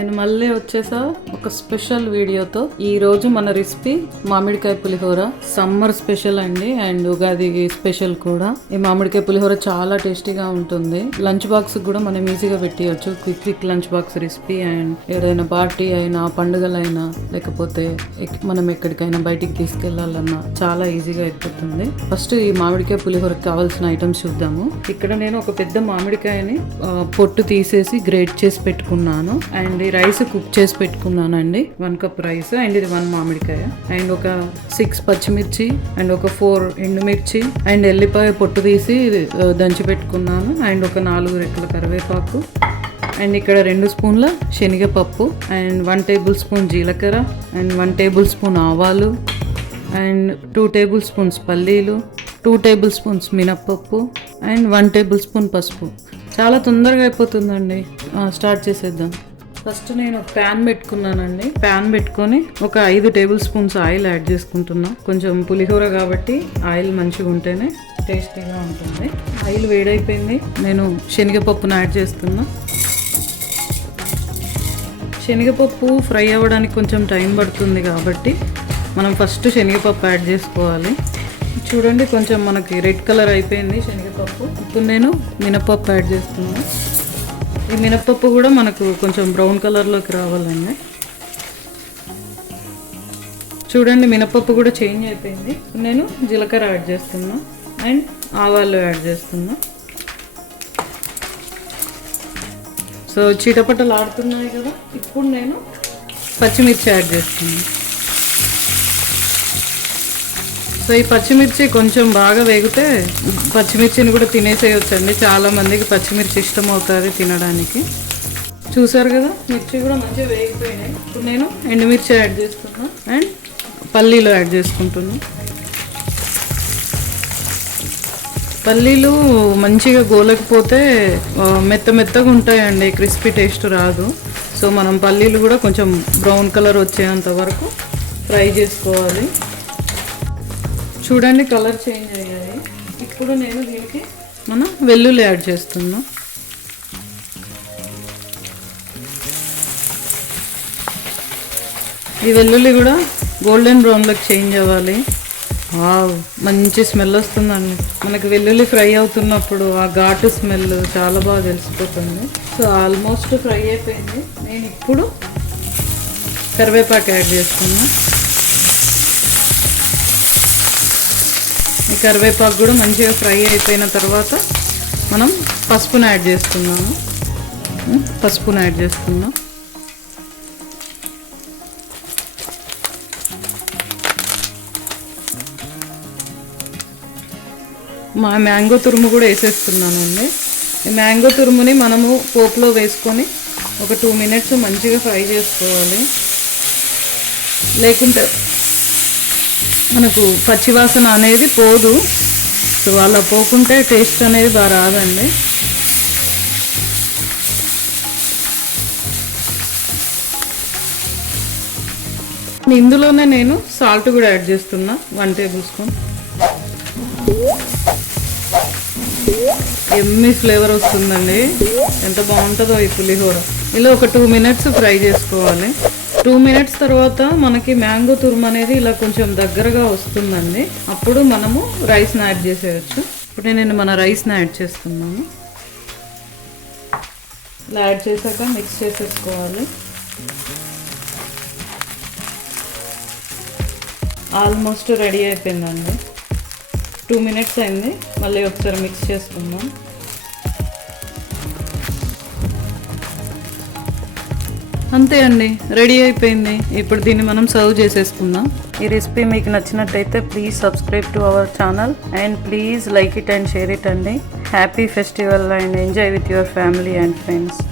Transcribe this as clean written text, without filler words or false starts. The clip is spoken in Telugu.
నేను మళ్ళీ వచ్చేసా ఒక స్పెషల్ వీడియోతో. ఈ రోజు మన రెసిపీ మామిడికాయ పులిహోర. సమ్మర్ స్పెషల్ అండి అండ్ ఉగాది స్పెషల్ కూడా. ఈ మామిడికాయ పులిహోర చాలా టేస్టీగా ఉంటుంది. లంచ్ బాక్స్ కూడా మనం ఈజీగా పెట్టియచ్చు. Quick lunch box recipe. And ఏదైనా పార్టీ అయినా పండుగలైనా లేకపోతే మనం ఎక్కడికైనా బయటికి తీసుకెళ్లాలన్నా చాలా ఈజీగా అయిపోతుంది. ఫస్ట్ ఈ మామిడికాయ పులిహోరకి కావాల్సిన ఐటమ్స్ చూద్దాము. ఇక్కడ నేను ఒక పెద్ద మామిడికాయని పొట్టు తీసేసి గ్రేట్ చేసి పెట్టుకున్నాను. అండ్ ఈ రైస్ కుక్ చేసి పెట్టుకున్నాను అండి. 1 కప్ రైస్ అండ్ ఇది 1 మామిడికాయ అండ్ ఒక 6 పచ్చిమిర్చి అండ్ ఒక 4 ఎండుమిర్చి అండ్ ఎల్లిపాయ పొట్టు తీసి దంచి పెట్టుకున్నాను. అండ్ ఒక 4 రెక్కల కరివేపాకు అండ్ ఇక్కడ 2 స్పూన్ల శనగపప్పు అండ్ 1 టేబుల్ స్పూన్ జీలకర్ర అండ్ 1 టేబుల్ స్పూన్ ఆవాలు అండ్ 2 టేబుల్ స్పూన్స్ పల్లీలు, 2 టేబుల్ స్పూన్స్ మినప్పప్పు అండ్ 1 టేబుల్ స్పూన్ పసుపు. చాలా తొందరగా అయిపోతుందండి. స్టార్ట్ చేసేద్దాం. ఫస్ట్ నేను ఒక ప్యాన్ పెట్టుకున్నానండి. ప్యాన్ పెట్టుకొని ఒక 5 టేబుల్ స్పూన్స్ ఆయిల్ యాడ్ చేసుకుంటున్నా. కొంచెం పులిహోర కాబట్టి ఆయిల్ మంచిగా ఉంటేనే టేస్టీగా ఉంటుంది. ఆయిల్ వేడైపోయింది. నేను శనగపప్పును యాడ్ చేస్తున్నా. శనగపప్పు ఫ్రై అవ్వడానికి కొంచెం టైం పడుతుంది కాబట్టి మనం ఫస్ట్ శనగపప్పు యాడ్ చేసుకోవాలి. చూడండి కొంచెం మనకి రెడ్ కలర్ అయిపోయింది శనగపప్పు. ఇప్పుడు నేను మినపప్పు యాడ్ చేస్తున్నాను. ఈ మినపప్పు కూడా మనకు కొంచెం బ్రౌన్ కలర్లోకి రావాలండి. చూడండి మినపప్పు కూడా చేంజ్ అయిపోయింది. నేను జీలకర్ర యాడ్ చేస్తున్నా అండ్ ఆవాలు యాడ్ చేస్తున్నా. సో చిటపటలు ఆడుతున్నాయి కదా. ఇప్పుడు నేను పచ్చిమిర్చి యాడ్ చేస్తున్నాను. సో ఈ పచ్చిమిర్చి కొంచెం బాగా వేగితే పచ్చిమిర్చిని కూడా తినేసేయొచ్చండి. చాలా మందికి పచ్చిమిర్చి ఇష్టం అవుతుంది తినడానికి. చూసారు కదా మిర్చి కూడా మంచిగా వేగిపోయినాయి. ఇప్పుడు నేను ఎండుమిర్చి యాడ్ చేస్తున్నా అండ్ పల్లీలు యాడ్ చేసుకుంటున్నా. పల్లీలు మంచిగా గోలకపోతే మెత్తగా ఉంటాయండి, క్రిస్పీ టేస్ట్ రాదు. సో మనం పల్లీలు కూడా కొంచెం బ్రౌన్ కలర్ వచ్చేంత వరకు ఫ్రై చేసుకోవాలి. చూడండి కలర్ చేంజ్ అయ్యాయి. ఇప్పుడు నేను దీనికి వెల్లుల్లి యాడ్ చేస్తున్నా. ఈ వెల్లుల్లి కూడా గోల్డెన్ బ్రౌన్లోకి చేంజ్ అవ్వాలి. మంచి స్మెల్ వస్తుందండి. మనకి వెల్లుల్లి ఫ్రై అవుతున్నప్పుడు ఆ ఘాటు స్మెల్ చాలా బాగా తెలిసిపోతుంది. సో ఆల్మోస్ట్ ఫ్రై అయిపోయింది. నేను ఇప్పుడు కరివేపాకు యాడ్ చేస్తున్నా. ఈ కరివేపాకు కూడా మంచిగా ఫ్రై అయిపోయిన తర్వాత మనం పసుపును యాడ్ చేస్తున్నాము. మా మ్యాంగో తురుము కూడా వేసేస్తున్నానండి. ఈ మ్యాంగో తురుముని మనము పోపులో వేసుకొని ఒక 2 మినిట్స్ మంచిగా ఫ్రై చేసుకోవాలి. లేకుంటే మనకు పచ్చివాసన అనేది పోదు. సో అలా పోకుంటే టేస్ట్ అనేది బాగా రాదండి. ఇందులోనే నేను సాల్ట్ కూడా యాడ్ చేస్తున్నా 1 టేబుల్ స్పూన్. ఎమ్మి ఫ్లేవర్ వస్తుందండి. ఎంత బాగుంటుందో ఈ పులిహోర. ఇలా ఒక 2 మినిట్స్ ఫ్రై చేసుకోవాలి. 2 మినిట్స్ తర్వాత మనకి మ్యాంగో తురుము అనేది ఇలా కొంచెం దగ్గరగా వస్తుందండి. అప్పుడు మనము రైస్ని యాడ్ చేసేయచ్చు. ఇప్పుడు నేను మన రైస్ని యాడ్ చేస్తున్నాను. ఇలా యాడ్ చేశాక మిక్స్ చేసేసుకోవాలి. ఆల్మోస్ట్ రెడీ అయిపోయిందండి. 2 మినిట్స్ అయింది. మళ్ళీ ఒకసారి మిక్స్ చేసుకుందాం. అంతే అండి, రెడీ అయిపోయింది. ఇప్పుడు దీన్ని మనం సర్వ్ చేసేసుకుందాం. ఈ రెసిపీ మీకు నచ్చినట్టయితే please subscribe to our channel and please like it and share it అండి. Happy festival and enjoy with your family and friends.